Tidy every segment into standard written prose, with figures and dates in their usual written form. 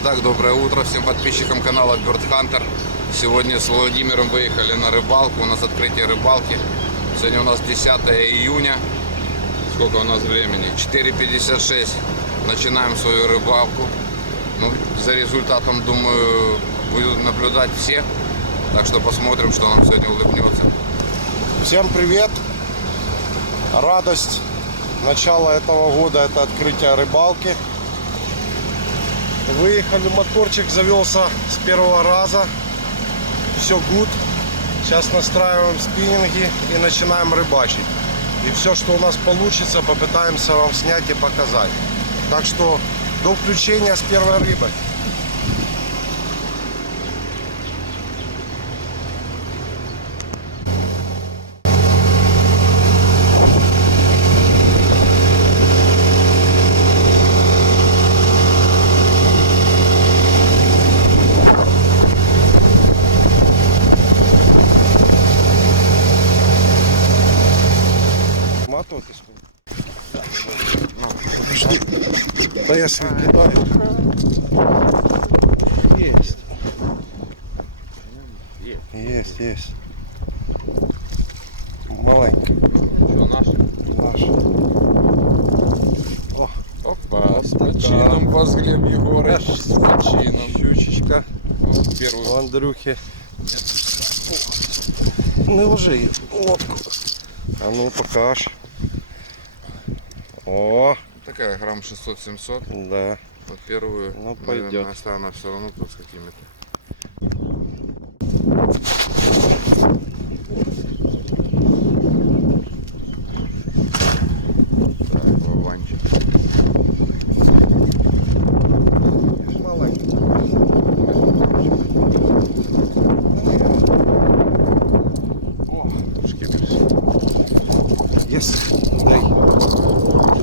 Итак, доброе утро всем подписчикам канала Bird Hunter. Сегодня с Владимиром выехали на рыбалку. У нас открытие рыбалки. Сегодня у нас 10 июня. Сколько у нас времени? 4:56. Начинаем свою рыбалку. Ну, за результатом, думаю, будут наблюдать все. Так что посмотрим, что нам сегодня улыбнется. Всем привет! Радость начала этого года — это открытие рыбалки. Выехали, моторчик завелся с первого раза. Все гуд. Сейчас настраиваем спиннинги и начинаем рыбачить. И все, что у нас получится, попытаемся вам снять и показать. Так что до включения с первой рыбой. Подожди. Да я свой кидаю. Есть. Есть. Маленький. Что, наш? Наш. О, Опа, с почином Возглеб Егорыч. С почином. щучечка. Первую. У Андрюхи. Не ложи лодку. А ну покаж. О, Такая грамм 600-700. да. Вот первую, Ну, наверное, пойдет. она все равно тут с какими-то. Так, Вованчик. Маленький. О, Шкипер. есть. Дай.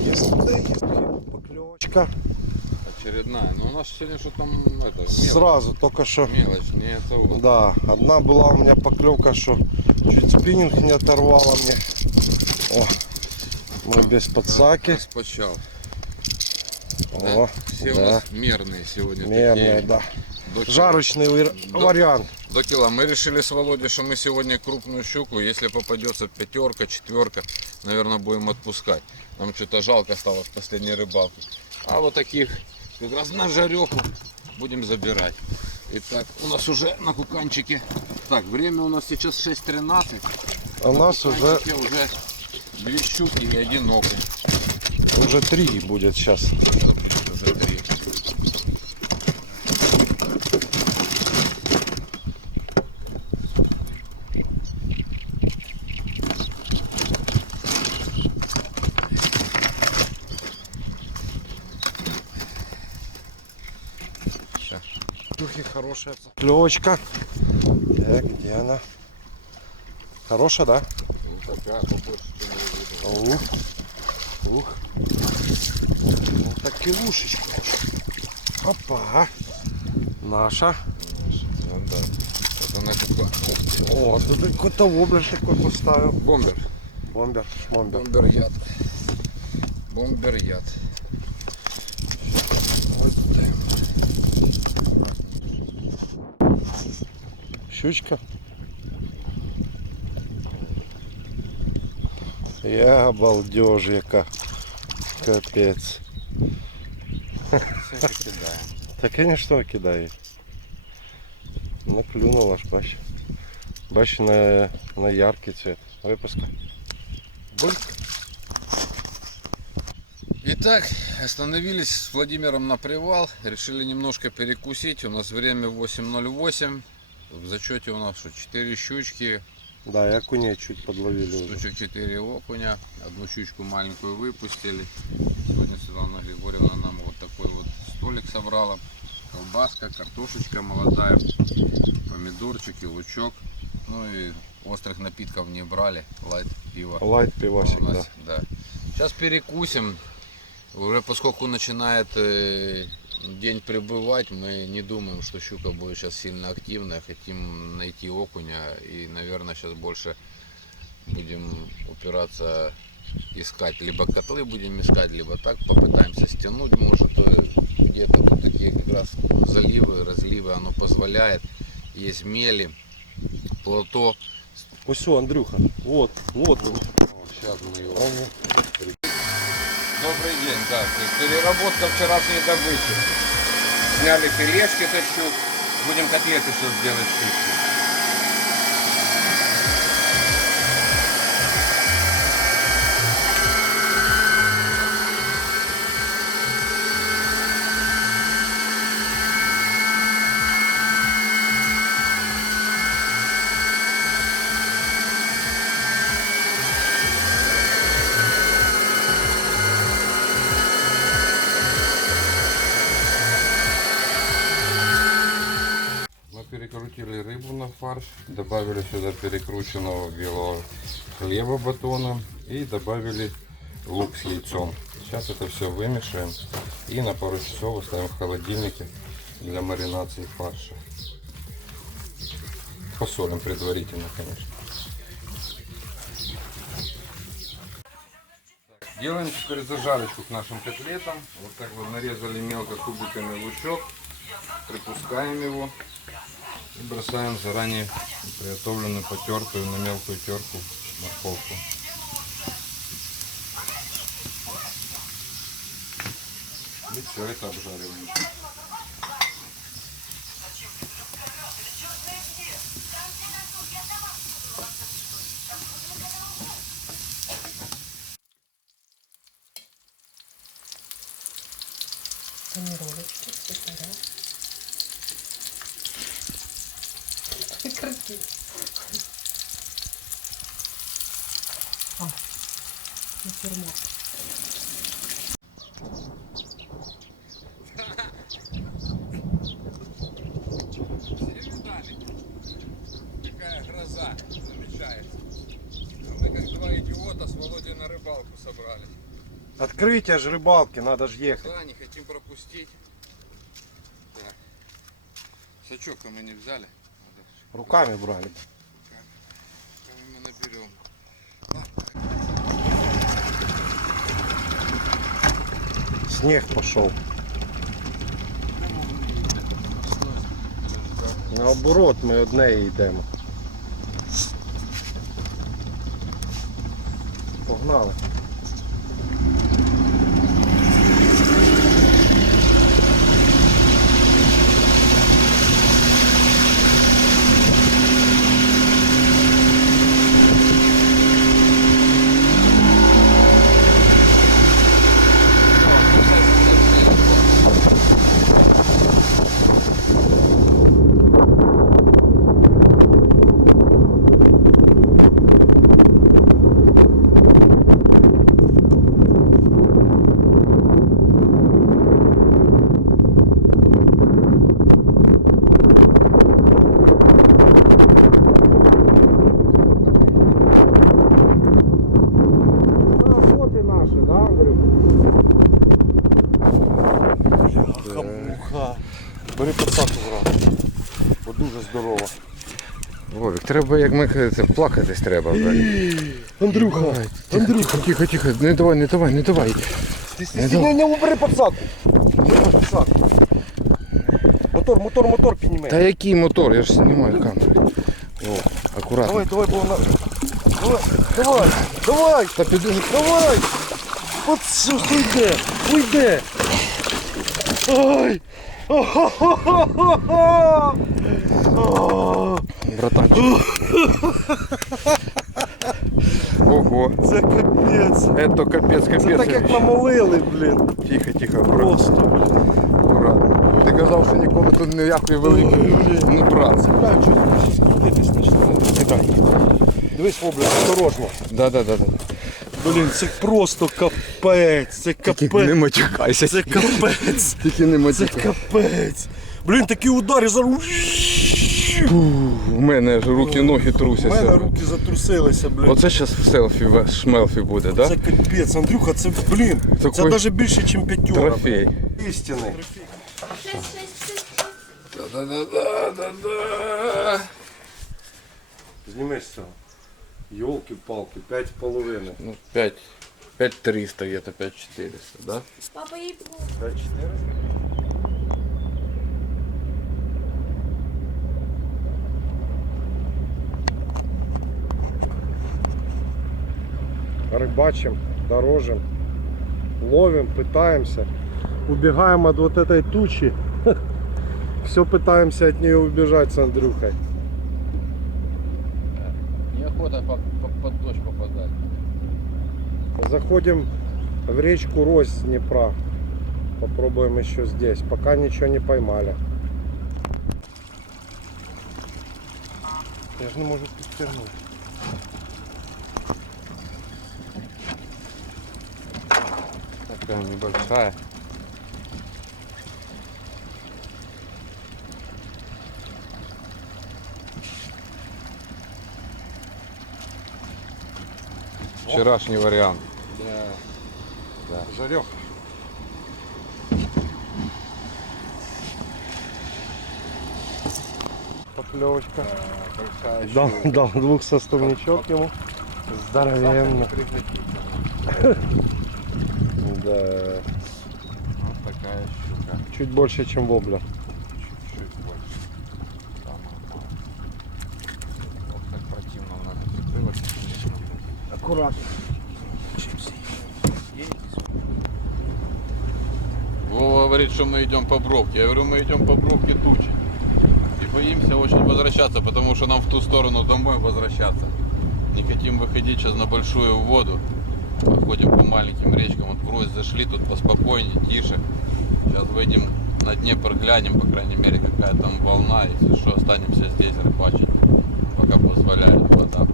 Есть. Поклевочка. Очередная. Но у нас сегодня что там это, мелочь. Сразу, только что. Мелочь, не это вот. Да, одна была у меня поклевка, что чуть спиннинг не оторвала мне. О, мы без подсаки. Распачал. О, Все у да. нас мерные сегодня. Мерные, такие. да. До Жарочный вариант. До кило. Мы решили с Володей, что мы сегодня крупную щуку, если попадется пятерка, четверка, наверное, будем отпускать. Нам что-то жалко стало в последней рыбалке. А вот таких как раз на жареху будем забирать. Итак, у нас уже на куканчике. Так, время у нас сейчас 6:13. А у нас уже уже 2 щуки и 1 окунь. 3 будет сейчас. Уже 3. Духи хорошая. Клевочка. Так, где она? Хорошая, да? Ну, такая побольше, чем я видел. Ух. Вот так килушечка. Опа. Наша. Ну, да. Это на кукан. О, тут какой-то воблер такой поставил. Бомбер. Бомбер. Бомбер яд. Бомбер яд. Щучка. Я обалдеж, яка. Капець. Все кидаємо. Та, конечно, кидає. Ну, клюнула ж, бач. Бач, на яркий цвет. Випуска. Бульк. Итак, остановились с Владимиром на привал. Решили немножко перекусить. У нас время 8:08. В зачете у нас что, 4 щучки, Да, и окуней чуть подловили уже. штучек 4 окуня. Одну щучку маленькую выпустили. Сегодня Светлана Григорьевна нам вот такой вот столик собрала. Колбаска, картошечка молодая, помидорчики, лучок. Ну и острых напитков не брали. Лайт пиво. Лайт пивасик, у да. нас, да. Сейчас перекусим. Уже поскольку начинает день прибывать, мы не думаем, что щука будет сейчас сильно активная. Хотим найти окуня и, наверное, сейчас больше будем упираться, искать. Либо котлы будем искать, либо так попытаемся стянуть, может, где-то вот такие как раз заливы, разливы, оно позволяет. Есть мели, плато. Ось все, Андрюха. Вот. Сейчас мы его... Добрый день, да. То есть переработка вчерашней добычи. Сняли филешки тащу. Будем котлеты сейчас делать штучки. Перекрутили рыбу на фарш, добавили сюда перекрученного белого хлеба батона и добавили лук с яйцом. Сейчас это все вымешаем и на пару часов оставим в холодильнике для маринации фарша. Посолим предварительно, конечно. Делаем теперь зажарочку к нашим котлетам. Вот так вот нарезали мелко кубиками лучок, припускаем его. И бросаем заранее приготовленную, потертую на мелкую терку морковку. И все это обжариваем. Панировочки, сухаря. Прекрати. Натюрморт. Все видали? Какая гроза намечается. А мы как два идиота с Володей на рыбалку собрались. Открытие ж рыбалки, надо ж ехать. Да, не хотим пропустить. Так. Сачок-то мы не взяли. Руками брали. Мы наберем. Снег пошел. Наоборот, ми одне йдемо. Погнали. Бери подсаку зразу, бо дуже здорово. Вовик, треба, як ми кажете, плакатись треба. Андрюха, Андрюха. Тихо, не давай. Не бери подсаку. Бери подсаку. Мотор підніми. Та який мотор? Я ж знімаю камеру. О, акуратно. Давай, давай. Та піду. Давай. Уйде. Ой. Братанчик. Ого. Це капець. Это капець. Це так як намолили, блін. Тихо, Просто, блін. акуратно. Ти казав, що ніколи тут ніякої великої не братися. Крутитись почне. Дивись, облік, осторожно. Да. Блін, це просто капець. Це Тільки не капець. матюкайся. Це капець. Тільки не Це матюкайся. капець. Блін, такі удари зараз. У мене ж руки, ноги У трусяться. мене руки затрусилися, блін. Оце зараз селфі, шмелфі буде, да? Це капець, Андрюха, це, блін, це Такой навіть більше, ніж п'ятьора. Трофей. Істини. Да-да-да-да-да. Зніми з цього. Йолки-палки, 5,5. Ну, 5300 где-то, 5400, да? Папа, їй 5,4? рыбачим, дорожим, ловим, пытаемся. Убегаем от вот этой тучи. Все пытаемся от нее убежать с Андрюхой. Неохота под дождь попадать. Заходим в речку Рось с Днепра. Попробуем еще здесь. Пока ничего не поймали. Я же не могу подтянуть. Такая небольшая. Вчерашний вариант. Да. Жарех. Поклевочка. Большая Дал двухсоставничок ему. Здоровенно. Да. Вот такая щука. Чуть больше, чем воблер. Чуть-чуть больше. Самое мало. Ох, как противно у нас закрылось. Аккуратно. Вова говорит, что мы идем по бровке. Я говорю, мы идем по бровке тучи. И боимся очень возвращаться, потому что нам в ту сторону домой возвращаться. Не хотим выходить сейчас на большую воду. Ходим по маленьким речкам. Вот в Рось зашли, тут поспокойнее, тише. Сейчас выйдем на Днепр, глянем, по крайней мере, какая там волна. Если что, останемся здесь рыбачить, пока позволяет вода.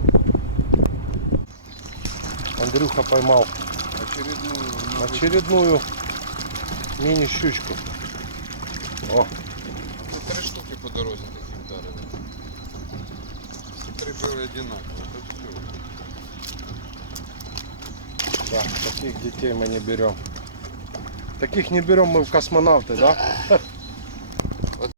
Андрюха поймал очередную мини-щучку. О, Тут 3 штуки по дороге таких ударили. Все 3 были одинаковые. Это все. да, таких детей мы не берем. Таких не берем мы в космонавты, да?